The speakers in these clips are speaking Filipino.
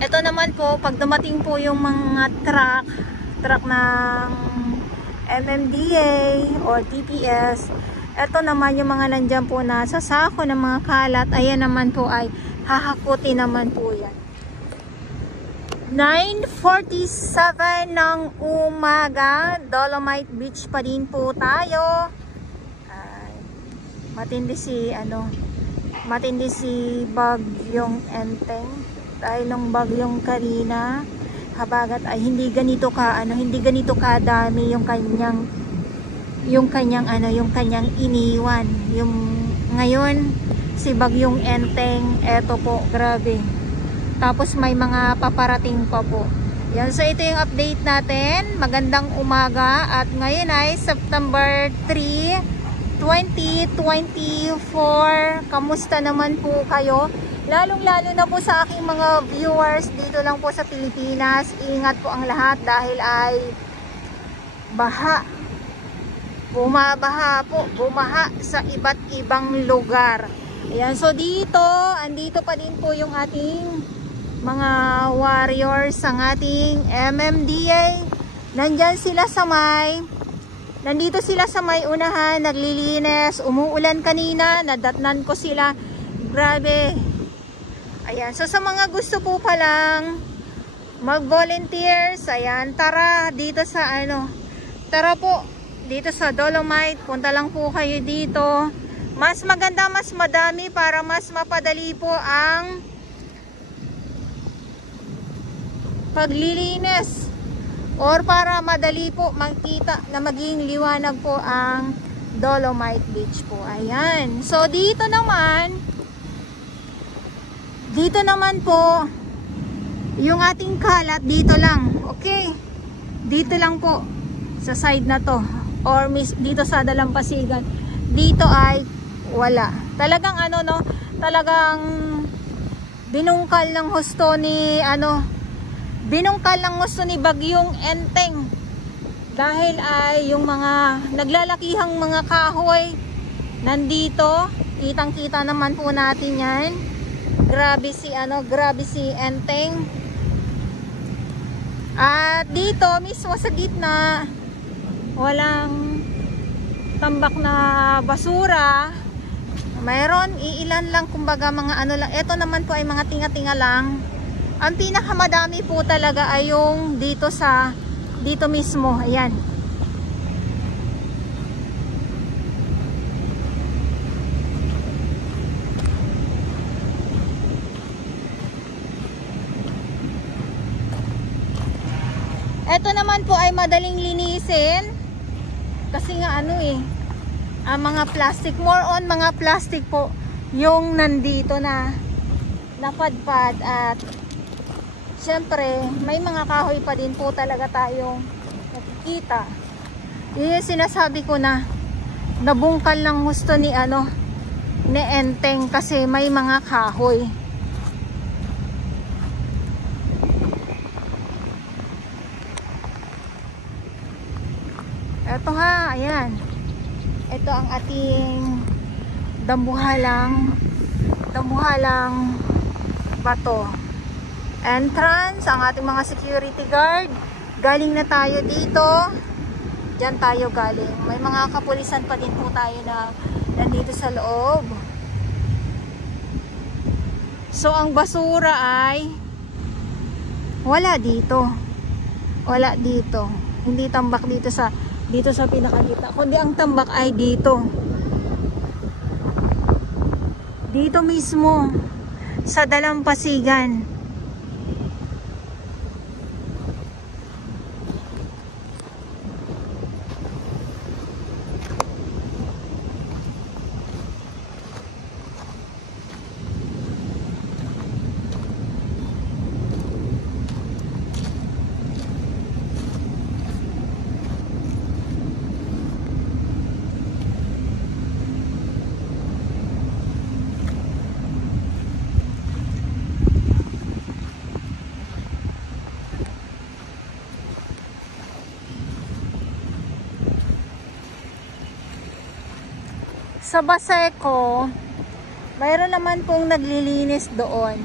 Ito naman po, pag dumating po yung mga truck ng MMDA or TPS, ito naman yung mga nandyan po na sa sako ng mga kalat, ayan naman po ay hahakuti naman po yan. 9:47 ng umaga, Dolomite Beach pa din po tayo. Matindi si bagyong Enteng dahil ng bagyong Karina. Habagat ay hindi ganito kadami yung kanyang iniwan. Yung ngayon si bagyong Enteng, eto po, grabe. Tapos may mga paparating pa po. Yan, so ito yung update natin. Magandang umaga at ngayon ay September 3, 2024. Kamusta naman po kayo? Lalong-lalo na po sa aking mga viewers dito lang po sa Pilipinas. Ingat po ang lahat dahil ay baha. Bumaha sa iba't ibang lugar. Ayan, so andito pa din po yung ating mga warriors ang ating MMDA. Nandito sila sa may unahan, naglilinis. Umuulan kanina, nadatnan ko sila. Grabe. Ayan, so sa mga gusto po palang mag-volunteers, ayan, tara dito sa tara po dito sa Dolomite. Punta lang po kayo dito. Mas maganda, mas madami para mas mapadali po ang paglilinis or para madali po makita na maging liwanag po ang Dolomite Beach po. Ayan. So dito naman po yung ating kalat dito lang. Okay? Dito lang po sa side na to or dito sa Dalampasigan. Dito ay wala. Talagang talagang binungkal ng husto ni bagyong Enteng dahil ay yung mga naglalakihang mga kahoy nandito, kitang-kita naman po natin yan. Grabe si Enteng. At dito mismo sa gitna walang tambak na basura. Mayroon iilan lang, kumbaga mga lang. Ito naman po ay mga tinga-tinga lang. Ang pinakamadami po talaga ay yung dito mismo. Ayan. Ito naman po ay madaling linisin. Kasi nga ang mga plastic, more on mga plastic po yung nandito na napadpad at siyempre, may mga kahoy pa din po talaga tayong nakikita. Yun yung sinasabi ko na nabungkal ng gusto ni Enteng kasi may mga kahoy. Eto ayan. Ito ang ating dambuhalang bato. Entrance, ang ating mga security guard. Galing na tayo dito. Diyan tayo galing. May mga kapulisan pa din po tayo na nandito sa loob. So ang basura ay wala dito. Hindi tambak dito sa pinakagitna, kundi ang tambak ay dito mismo sa Dalampasigan. Sa Baseco, mayroon naman pong naglilinis doon.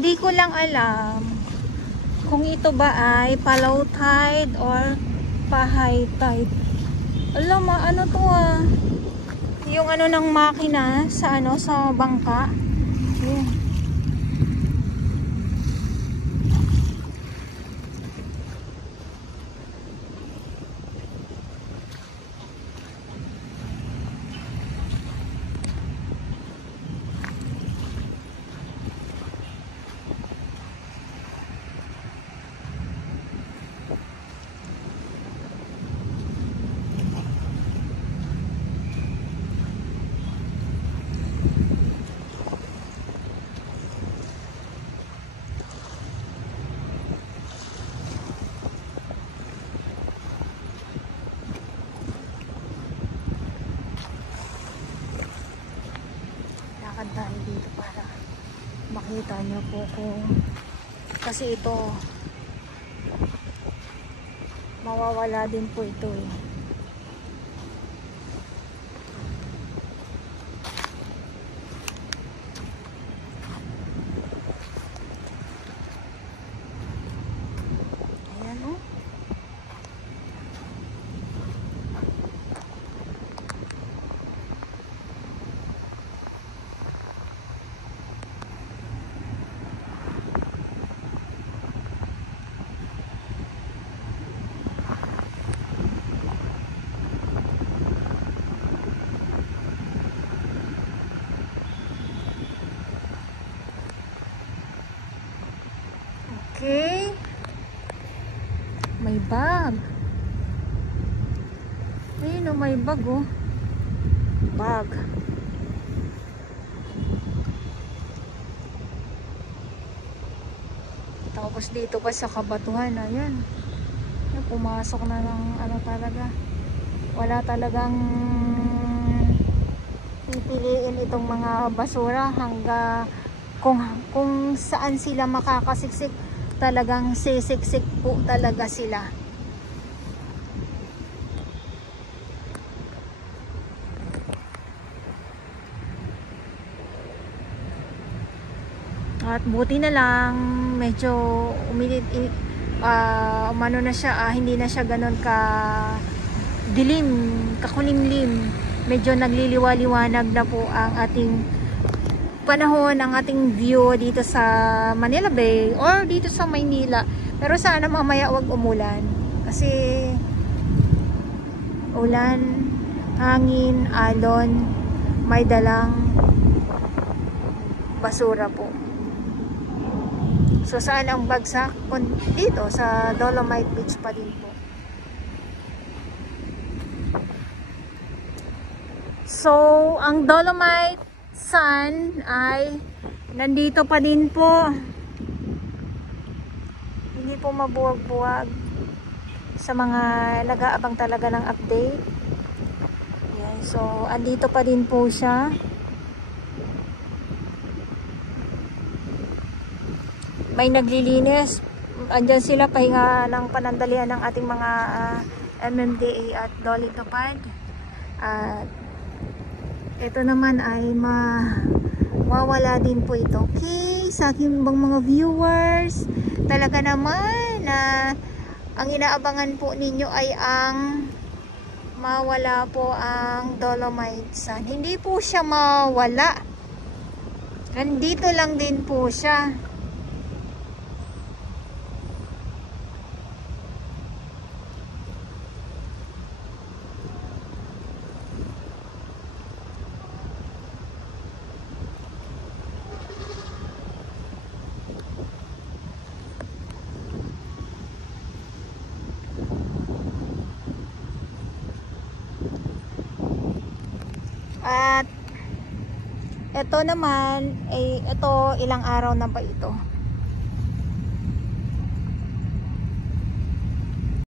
Hindi ko lang alam kung ito ba ay pa-low tide or pa-high tide. Alam mo, ano to yung ano ng makina sa ano, sa bangka. Yun. Tayo dito para makita nyo po kung kasi ito mawawala din po ito ayan okay, may bag. Ayun may bag bag. Tapos dito pa sa kabatuhan, ayan. Pumasok na ng ano talaga. Wala talagang pipiliin itong mga basura hanggang kung saan sila makakasiksik. Talagang sisiksik po talaga sila. At buti na lang medyo umilit umano na siya, hindi na siya ganoon ka dilim, kakulimlim. Medyo nagliliwa-liwanag na po ang ating panahon, ang ating view dito sa Manila Bay or dito sa Maynila. Pero sana mamaya wag umulan kasi ulan, hangin, alon, may dalang basura po. So saan ang bagsak? Dito sa Dolomite Beach pa din po. So ang Dolomite Sun ay nandito pa din po. Hindi po mabuwag-buwag sa mga nag-aabang talaga ng update. Yan, so andito pa din po siya. May naglilinis. Andyan sila, pahinga ng panandalian ng ating mga MMDA at Dolly Topad. At ito naman ay mawawala din po ito. Okay, sa aking mga viewers, talaga naman ang inaabangan po ninyo ay ang mawala po ang Dolomite Sun. Hindi po siya mawala. Nandito lang din po siya. At ito naman, ito ilang araw na ba ito?